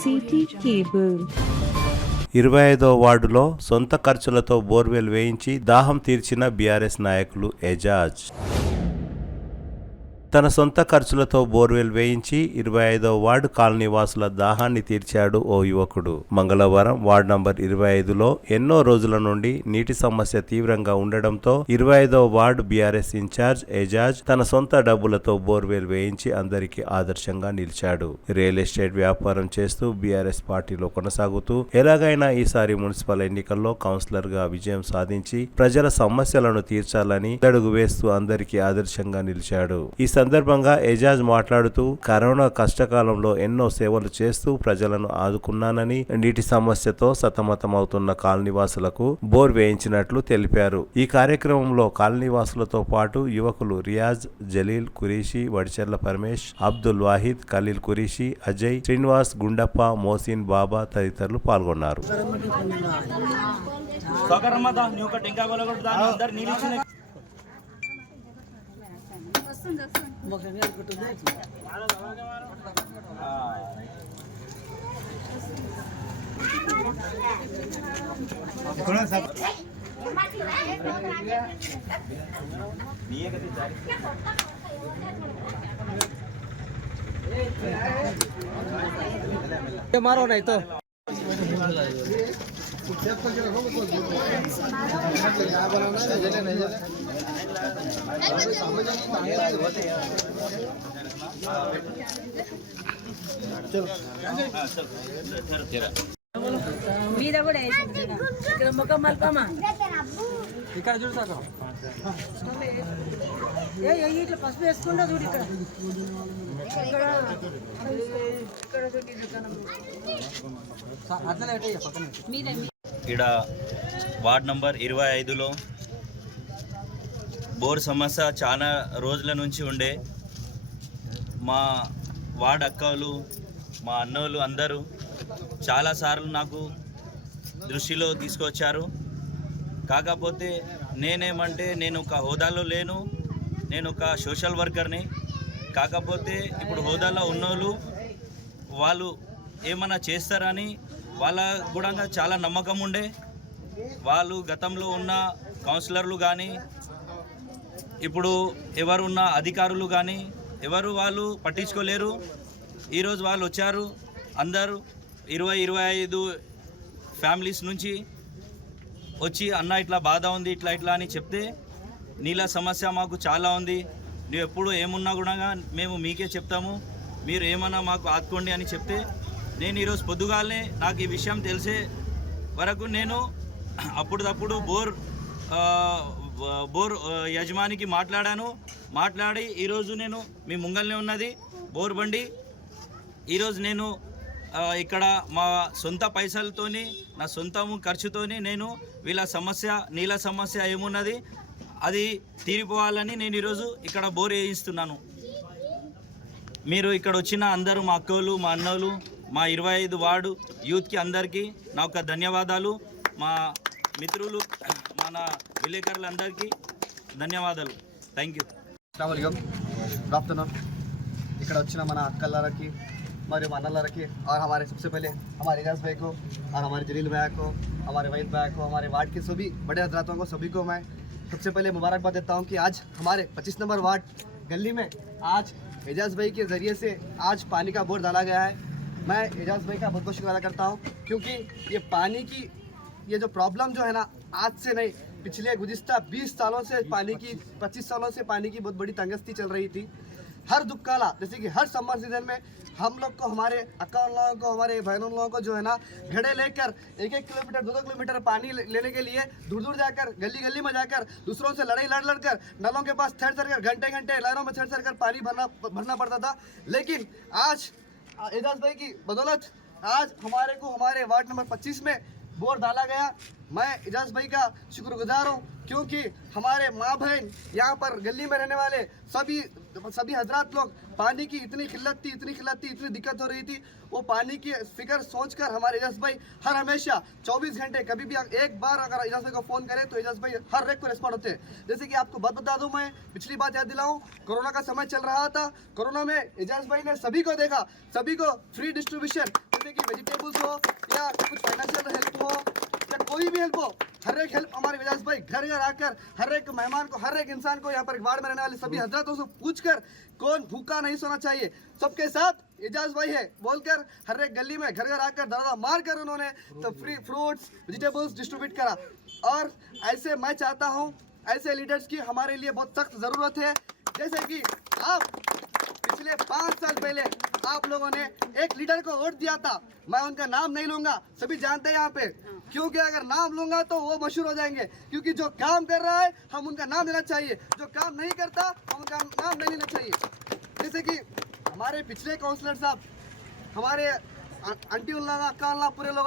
City cable 25వ వార్డులో సొంత ఖర్చులతో బోర్వెల్ వేయించి దాహం తీర్చిన బీఆర్ఎస్ నాయకులు ఎజాజ్. తన సొంత ఖర్చులతో బోర్వెల్ వేయించి 25వ వార్డు కాలనీ వాసుల దాహాన్ని తీర్చాడు ఓ యువకుడు. మంగళవారం వార్డు నంబర్ 25లో ఎన్నో రోజుల నుండి నీటి సమస్య తీవ్రంగా ఉండడంతో 25వ వార్డు బీఆర్ఎస్ ఇన్ఛార్జ్ ఎజాజ్ తన సొంత డబ్బులతో బోర్వెల్ వేయించి అందరికీ ఆదర్శంగా నిలిచాడు. రియల్ ఎస్టేట్ వ్యాపారం చేస్తూ బీఆర్ఎస్ పార్టీలో కొనసాగుతూ ఎలాగైనా ఈసారి మున్సిపల్ ఎన్నికల్లో కౌన్సిలర్ గా విజయం సాధించి ప్రజల సమస్యలను తీర్చాలని అడుగు వేస్తూ అందరికీ ఆదర్శంగా నిలిచాడు. ఈ సందర్భంగా ఎజాజ్ మాట్లాడుతూ కరోనా కష్టకాలంలో ఎన్నో సేవలు చేస్తూ ప్రజలను ఆదుకున్నానని, నీటి సమస్యతో సతమతమవుతున్న కాలనీవాసులకు బోర్ వేయించినట్లు తెలిపారు. ఈ కార్యక్రమంలో కాలనీవాసులతో పాటు యువకులు రియాజ్, జలీల్ కురీషి, వడిచెర్ల పరమేష్, అబ్దుల్ వాహిద్, ఖలీల్ కురీషి, అజయ్, శ్రీనివాస్, గుండప్ప, మోసిన్, బాబా తదితరులు పాల్గొన్నారు. मारो नहीं तो మీద కూడా ఇక్కడ ముఖం మల్పమా ఇక్కడ చూడు ఇట్లా పసుపు వేసుకుంటా చూడు ఇక్కడ ఇక్కడ ఇక్కడ వార్డ్ నంబర్ 25లో బోర్ సమస్య చాలా రోజుల నుంచి ఉండే. మా వార్డ్ అక్కలు, మా అన్నోళ్ళు అందరూ చాలాసార్లు నాకు దృష్టిలో తీసుకొచ్చారు. కాకపోతే నేనేమంటే నేను ఒక హోదాలో లేను, నేను ఒక సోషల్ వర్కర్ని. కాకపోతే ఇప్పుడు హోదాలో ఉన్నోళ్ళు వాళ్ళు ఏమన్నా చేస్తారని వాళ్ళ కూడా చాలా నమ్మకం ఉండే. వాళ్ళు గతంలో ఉన్న కౌన్సిలర్లు కానీ ఇప్పుడు ఎవరున్న అధికారులు కానీ వాళ్ళు పట్టించుకోలేరు. ఈరోజు వాళ్ళు వచ్చారు, అందరూ 20-25 ఫ్యామిలీస్ నుంచి వచ్చి అన్న ఇట్లా బాధ ఉంది, ఇట్లా అని చెప్తే నీళ్ళ సమస్య మాకు చాలా ఉంది, నువ్వు ఎప్పుడు ఏమున్నా కూడా మేము మీకే చెప్తాము, మీరు ఏమన్నా మాకు ఆదుకోండి అని చెప్తే నేను ఈరోజు పొద్దుగాలనే నాకు ఈ విషయం తెలిసే వరకు నేను అప్పుడప్పుడు బోర్ యజమానికి మాట్లాడి ఈరోజు నేను మీ ముంగల్నే ఉన్నది బోర్ బండి. ఈరోజు నేను ఇక్కడ మా సొంత పైసలతోని, నా సొంత ఖర్చుతోని నేను నీళ్ళ సమస్య ఏమున్నది అది తీరిపోవాలని నేను ఈరోజు ఇక్కడ బోర్ వేయిస్తున్నాను. మీరు ఇక్కడ వచ్చిన అందరూ మా అక్కలు, మా అన్నలు, మా 25 వార్డు యూత్కి అందరికీ నా యొక్క ధన్యవాదాలు. మా మిత్రులు, మన విలేకరులందరికీ ధన్యవాదాలు. Thank you. गुड आफ्टरनून ఇక్కడ వచ్చిన మన అక్కలకి మరియు అన్నలకి और हमारे सबसे पहले हमारे एजाज भाई को और हमारे जलील भाई को, हमारे वहीद भाई को, हमारे वार्ड के सभी बड़े हजरातों को, सभी को मैं सबसे पहले मुबारकबाद देता हूं कि आज हमारे 25 नंबर वार्ड गली में आज एजाज भाई के ज़रिए से आज पानी का बोर डाला गया है. मैं एजाज भाई का बहुत बहुत शुक्रिया अदा करता हूँ, क्योंकि ये पानी की ये जो प्रॉब्लम जो है ना आज से नहीं, पिछले गुज़िश्ता 20 सालों से 25 सालों से पानी की बहुत बड़ी तंगस्ती चल रही थी. हर दुक्काला जैसे कि हर समर सीजन में हम लोग को, हमारे अक्का लोगों को, हमारे बहनों लोगों को जो है ना भेड़े लेकर 1-1 किलोमीटर 2-2 किलोमीटर पानी लेने के लिए दूर जाकर गली में जाकर दूसरों से लड़ कर नलों के पास ठहर कर घंटे लाइनों में ठहर कर पानी भरना पड़ता था. लेकिन आज एजाज भाई की बदौलत आज हमारे वार्ड नंबर 25 में बोर डाला गया. मैं एजाज भाई का शुक्रगुजार हूँ, क्योंकि हमारे माँ बहन यहाँ पर गली में रहने वाले सभी हजरात लोग पानी की इतनी किल्लत थी, इतनी दिक्कत हो रही थी. वो पानी की फिक्र सोचकर हमारे एजाज भाई हर हमेशा 24 घंटे कभी भी एक बार अगर एजाज भाई को फ़ोन करें तो एजाज भाई हर एक को रिस्पॉन्ड होते हैं. जैसे कि आपको बात बता दूं, मैं पिछली बात याद दिलाऊं, कोरोना का समय चल रहा था. कोरोना में एजाज भाई ने सभी को देखा, सभी को फ्री डिस्ट्रीब्यूशन, जैसे कि वेजिटेबल्स हो या कुछ फाइनेंशियल हेल्प हो या कोई भी हेल्प हो, हर एक हेल्प हमारे एजाज भाई घर घर आकर हर एक मेहमान को, हर एक इंसान को, यहाँ पर वार्ड में रहने वाले सभी हजरतों से पूछकर कौन भूखा नहीं सोना चाहिए, सबके साथ एजाज भाई है बोलकर हर एक गली में घर घर आकर दरवाजा मार कर उन्होंने तो फ्री फ्रूट्स वेजिटेबल्स डिस्ट्रीब्यूट करा। और ऐसे मैं चाहता हूँ ऐसे लीडर्स की हमारे लिए बहुत सख्त ज़रूरत है। जैसे कि आप पिछले 5 साल पहले आप लोगों ने एक लीडर को वोट दिया था, मैं उनका नाम नहीं लूंगा, सभी जानते हैं यहाँ पे, क्योंकि अगर नाम लूंगा तो वो मशहूर हो जाएंगे, क्योंकि जो काम कर रहा है हम उनका नाम लेना चाहिए, जो काम नहीं करता हम उनका नाम नहीं लेना चाहिए। जैसे कि हमारे पिछले काउंसलर साहब, हमारे आंटी उल्ला अक्का उल्ला पूरे लोग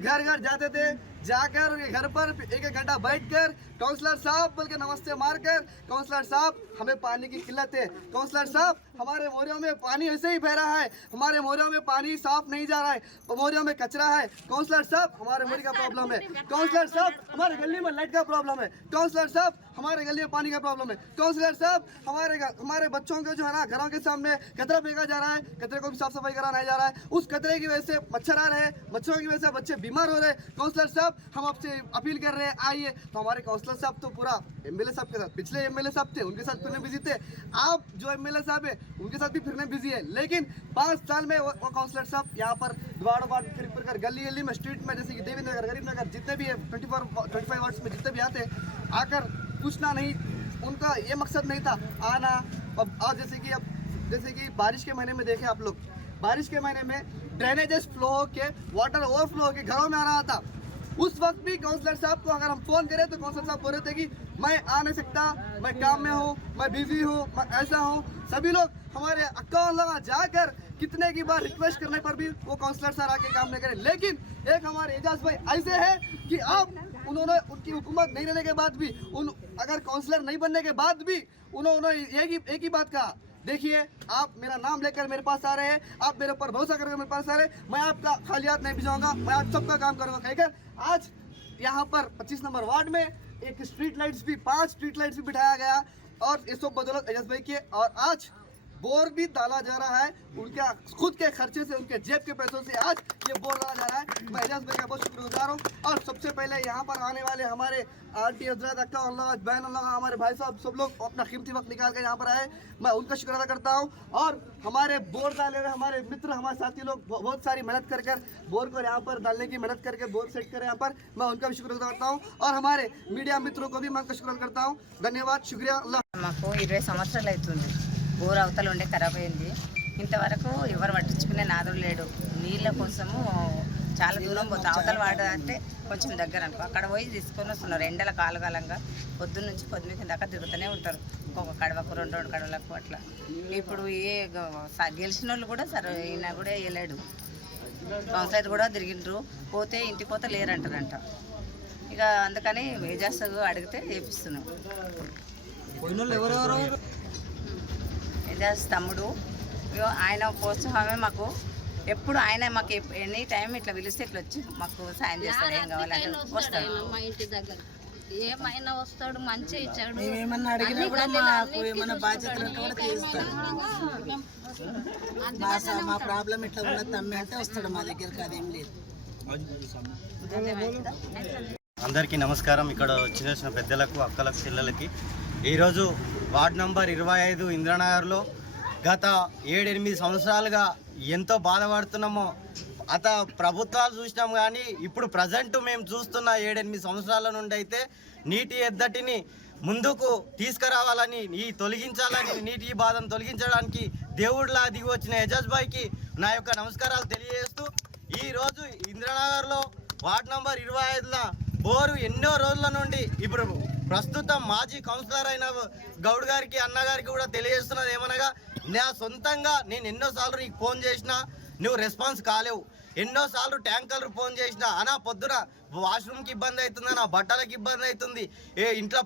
घर घर जाते थे, जाकर घर पर एक घंटा बैठकर काउंसलर साहब बोल के नमस्ते मारकर, काउंसलर साहब हमें पानी की किल्लत है, काउंसलर साहब हमारे मोहल्लों में पानी ऐसे ही बह रहा है, हमारे मोहल्लों में पानी साफ नहीं जा रहा है, मोहल्लों में कचरा है, काउंसलर साहब हमारे मोहल्ले का प्रॉब्लम है, काउंसलर साहब हमारे गली में लाइट का प्रॉब्लम है, काउंसलर साहब हमारे गली में पानी का प्रॉब्लम है, काउंसलर साहब हमारे बच्चों के जो है ना घरों के सामने कचरा फेंका जा रहा है, कचरे को भी साफ सफाई कराया जा रहा है, उस कचरे की वजह से मच्छर आ रहे हैं, मच्छरों की वजह से बच्चे बीमार हो रहे हैं। काउंसलर साहब हम आपसे अपील कर रहे हैं आइए। तो हमारे काउंसलर साहब तो पूरा एमएलए साहब के साथ, पिछले एमएलए साहब थे उनके साथ फिरने बिजी थे, आप जो एमएलए साहब है उनके साथ भी फिरने बिजी है, लेकिन 5 साल में वो काउंसलर साहब यहाँ पर वार्ड कर गली गली में स्ट्रीट में जैसे कि देवी नगर, गरीब नगर जितने भी है 25 वार्ड्स में जितने भी आते आकर पूछना नहीं, उनका ये मकसद नहीं था आना। और जैसे कि बारिश के महीने में देखें आप लोग, बारिश के महीने में ड्रेनेजेस फ्लो होके वाटर ओवरफ्लो होके घरों में आ रहा था, उस वक्त भी काउंसलर साहब को अगर हम फोन करें तो काउंसलर साहब बोल रहे थे कि मैं आ नहीं सकता, मैं काम में हूँ, मैं बिजी हूँ, मैं ऐसा हूँ। सभी लोग हमारे अकाउंट लगा जाकर कितने की बार रिक्वेस्ट करने पर भी वो काउंसलर सर आके काम नहीं करे, लेकिन एक हमारे एजाज भाई ऐसे है कि आप उन्होंने उनकी हुकूमत नहीं रहने के बाद भी अगर काउंसलर नहीं बनने के बाद भी उन्होंने एक ही बात कहा, देखिए आप मेरा नाम लेकर मेरे पास आ रहे हैं, आप मेरे ऊपर भरोसा करके मेरे पास आ रहे हैं, मैं आपका खाली हाथ नहीं भिजवाऊंगा, मैं आप सबका काम करूंगा कहकर आज यहाँ पर 25 नंबर वार्ड में एक स्ट्रीट लाइट्स भी 5 स्ट्रीट लाइट्स भी बिठाया गया और ये सब बदौलत एजाज भाई के। और आज बोर भी डाला जा रहा है उनके खुद के खर्चे से, उनके जेब के पैसों से आज ये बोर डाला जा रहा है। मैं एजाज भाई का बहुत शुक्रगुजार हूँ। और सबसे पहले यहाँ पर आने वाले हमारे आंटी हजरत अक्का अल्लाह बहन अल्लाह हमारे भाई साहब सब लोग अपना कीमती वक्त निकाल कर यहाँ पर आए, मैं उनका शुक्र अदा करता हूँ। और हमारे बोर डाले हुए हमारे मित्र, हमारे साथी लोग बहुत सारी मेहनत कर बोर को यहाँ पर डालने की मेहनत करके बोर सेट करें यहाँ पर, मैं उनका भी शुक्र अदा करता हूँ। और हमारे मीडिया मित्रों को भी मैं उनका शुक्र अदा करता हूँ। धन्यवाद, शुक्रिया। अल्लाह మాకు 20 సంవత్సరాలు అవుతుంది బోర్ అవతల ఉండే ఖరాబ్ అయింది, ఇంతవరకు ఎవరు పట్టించుకునే నాదుడు లేడు. నీళ్ళ కోసము చాలా దూరం పోతాం, అవతల వాడు అంటే కొంచెం దగ్గర అనుకో, అక్కడ పోయి తీసుకొని వస్తున్నారు. ఎండల కాలుగాలంగా పొద్దున్న నుంచి పొద్దున్న దాకా తిరుగుతూనే ఉంటారు, ఒక్కొక్క కడవకు 2 కడవలకు అట్లా. ఇప్పుడు గెలిచిన వాళ్ళు కూడా సరే ఈయన కూడా వేయలేడు, కౌన్సిలర్ కూడా తిరిగిండ్రు, పోతే ఇంటికి పోతే లేరంటారంట. ఇక అందుకని ఏజాస్ అడిగితే వేపిస్తున్నాం. ఏజాస్ తమ్ముడు ఆయన ప్రోత్సాహమే మాకు, ఎప్పుడు ఆయన మాకు ఎనీ టైం ఇట్లా పిలిస్తే ఇట్లా వచ్చి మాకు సాయం చేస్తాడు, ఏం కావాలంటే వస్తాడు. మా ఇంటి దగ్గర ఏమైనా వస్తాడు, మంచి ఇచ్చాడు. ఏమన్నా అడిగినా కూడా మాకు ఏమన్నా బాధ్యతలు ఉంటే కూడా తీరుస్తాడు. మా ప్రాబ్లం ఇట్లా ఉన్నది తమ్మి అంటే వస్తాడు మా దగ్గరికి, అదేం లేదు. అందరికీ నమస్కారం. ఇక్కడ వచ్చిన పెద్దలకు, అక్కలకు, చెల్లెలకి ఈరోజు వార్డ్ నంబర్ 25 ఇంద్రానగర్లో గత 7-8 సంవత్సరాలుగా ఎంతో బాధపడుతున్నామో, ప్రభుత్వాలు చూసినాం కానీ ఇప్పుడు ప్రజెంట్ మేము చూస్తున్న 7-8 సంవత్సరాల నుండి అయితే నీటి ఎద్దటిని ముందుకు తీసుకురావాలని, తొలగించాలని, నీటి బాధను తొలగించడానికి దేవుడిలా దిగి వచ్చిన ఎజాజ్ భాయ్కి నా యొక్క నమస్కారాలు తెలియజేస్తూ, ఈరోజు ఇంద్రానగర్లో వార్డ్ నంబర్ 25లో బోరు ఎన్నో రోజుల నుండి ఇప్పుడు ప్రస్తుతం మాజీ కౌన్సిలర్ అయిన గౌడ్ గారికి, అన్నగారికి కూడా తెలియజేస్తున్నది ఏమనగా, నా సొంతంగా నేను ఎన్నోసార్లు నీకు ఫోన్ చేసినా నువ్వు రెస్పాన్స్ కాలేవు, ఎన్నోసార్లు ట్యాంకర్లు ఫోన్ చేసినా అనా పొద్దున వాష్రూమ్కి ఇబ్బంది అవుతుంది, నా బట్టలకు ఇబ్బంది అవుతుంది, ఇంట్లో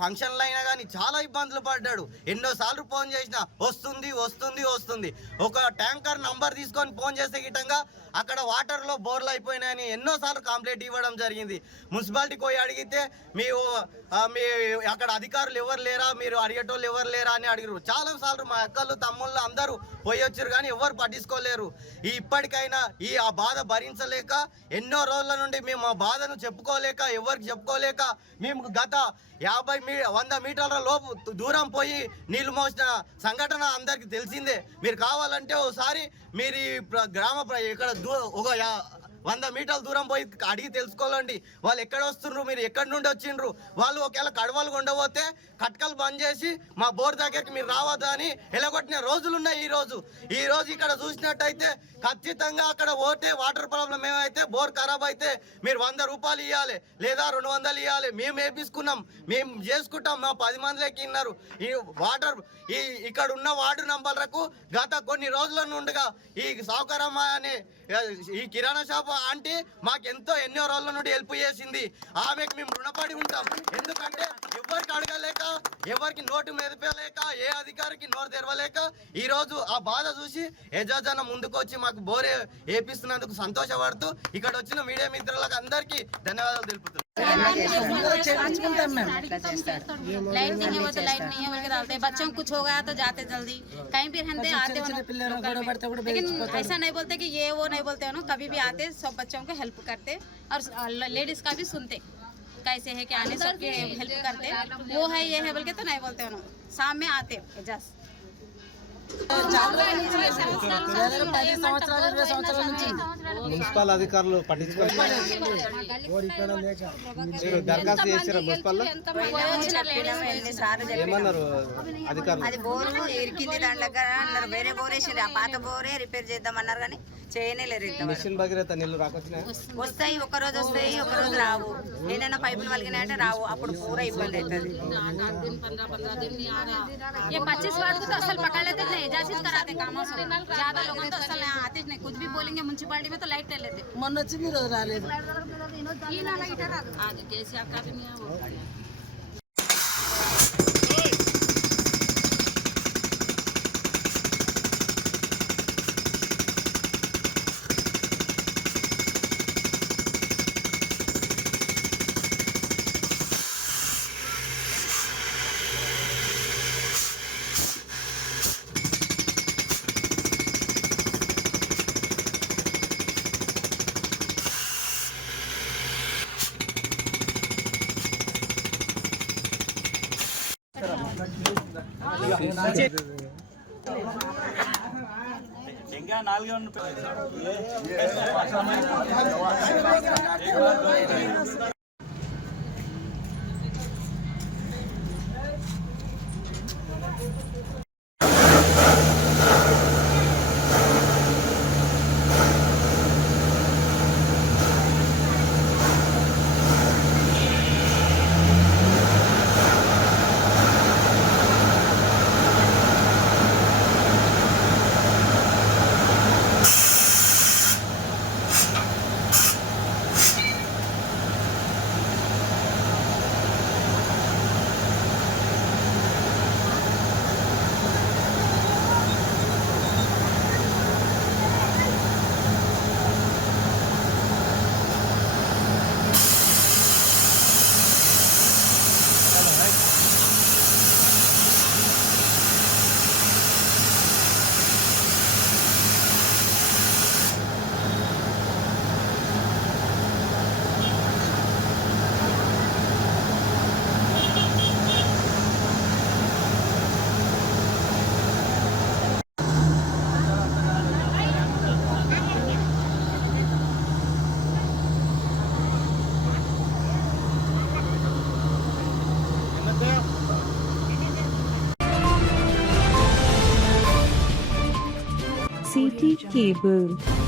ఫంక్షన్లు అయినా కానీ చాలా ఇబ్బందులు పడ్డాడు. ఎన్నోసార్లు ఫోన్ చేసినా వస్తుంది వస్తుంది వస్తుంది. ఒక ట్యాంకర్ నంబర్ తీసుకొని ఫోన్ చేసే గిట్టంగా అక్కడ వాటర్లో బోర్లు అయిపోయినాయని ఎన్నోసార్లు కంప్లైంట్ ఇవ్వడం జరిగింది. మున్సిపాలిటీకి పోయి అడిగితే మీ అక్కడ అధికారులు ఎవరు లేరా, మీరు అడిగేటోళ్ళు ఎవరు లేరా అని అడిగారు. చాలాసార్లు మా అక్కలు, తమ్ముళ్ళు అందరూ పోయి వచ్చారు కానీ ఎవరు పట్టించుకోలేరు. ఇప్పటికైనా ఇప్పటికైనా ఆ బాధ భరించలేక ఎన్నో రోజుల నుండి మేము ఆ బాధను చెప్పుకోలేక ఎవరికి చెప్పుకోలేక మేము గత 100 మీటర్ల లోపు దూరం పోయి నీళ్లు మోసిన సంఘటన అందరికీ తెలిసిందే. మీరు కావాలంటే ఒకసారి మీరు ఈ ఇక్కడ ఒక 100 మీటర్ల దూరం పోయి అడిగి తెలుసుకోవాలండి వాళ్ళు ఎక్కడ వస్తుండ్రు, మీరు ఎక్కడి నుండి వచ్చిండ్రు. వాళ్ళు ఒకవేళ కడవలు ఉండబోతే కట్కలు బంద్ చేసి మా బోర్ దగ్గరికి మీరు రావద్దా అని ఎలగొట్టిన రోజులున్నాయి. ఈ రోజు ఇక్కడ చూసినట్టయితే ఖచ్చితంగా అక్కడ వాటర్ ప్రాబ్లం ఏమైతే బోర్ ఖరాబ్ అయితే మీరు 100 రూపాయలు ఇవ్వాలి లేదా 200 ఇవ్వాలి. మేము వేపించుకున్నాం, మేము చేసుకుంటాం. మా 10 మందిలోకి ఇన్నారు. ఈ వాటర్ ఇక్కడ ఉన్న వార్డు నంబర్లకు గత కొన్ని రోజుల నుండిగా ఈ సౌకర్యమ్మ అనే ఈ కిరాణా షాప్ ఆంటీ మాకెంతో ఎన్నో రోజుల నుండి హెల్ప్ చేసింది. ఆమెకు మేము రుణపడి ఉంటాం. ఎందుకంటే ఎవరికి అడగలేక ఎవరికి నోటు మెదపలేక ఏ అధికారికి నోరు తెరవలేక ఈరోజు ఆ బాధ చూసి యజాజన ముందుకు వచ్చి మాకు బోరే వేపిస్తున్నందుకు సంతోషపడుతూ ఇక్కడ వచ్చిన మీడియా మిత్రులకు అందరికీ ధన్యవాదాలు తెలుపుతున్నాం. लाइट नहीं है वो तो लाइट नहीं है बोल के डालते हैं। बच्चों को कुछ हो गया तो जाते जल्दी कहीं भी रहते आते हो, लेकिन ऐसा नहीं बोलते कि ये वो नहीं बोलते हो ना, कभी भी आते सब बच्चों को हेल्प करते और लेडीज का भी सुनते कैसे है क्या आने सबके हेल्प करते। वो है ये है बोल के तो नहीं बोलते हो ना, शाम में आते जस्ट మున్సిపల్ అధికారులు పట్టించుకోవాలి. దరఖాస్తు చేశారా మున్సిపల్? ఏమన్నారు అధికారులు? అది బోరు ఇరికింది, దాని దగ్గర అన్నారు వేరే బోర్ వేసింది. ఆ పాత బోరే రిపేర్ చేద్దామన్నారు కానీ చేయనేలేరు. మిషన్ భగీరథ నీళ్ళు రాకొచ్చినాయి. వస్తాయి, ఒక రోజు వస్తాయి, ఒక రోజు రావు. ఏదైనా పైపులు వలిగినాయంటే రావు, అప్పుడు పూరా ఇబ్బంది అవుతుంది. ये 25 बार को तो असल पका लेते नहीं, एजाज़त कराते कामों से। ज्यादा लोग तो असल आते नहीं, कुछ भी बोलेंगे म्युनिसिपालिटी में तो लाइट ले लेते। మొన్న వచ్చింది ఈరోజు రాలేదు. ये ना लाइट आज कैसे आपका भी नहीं है वो। ఇంకా 4 CT cable.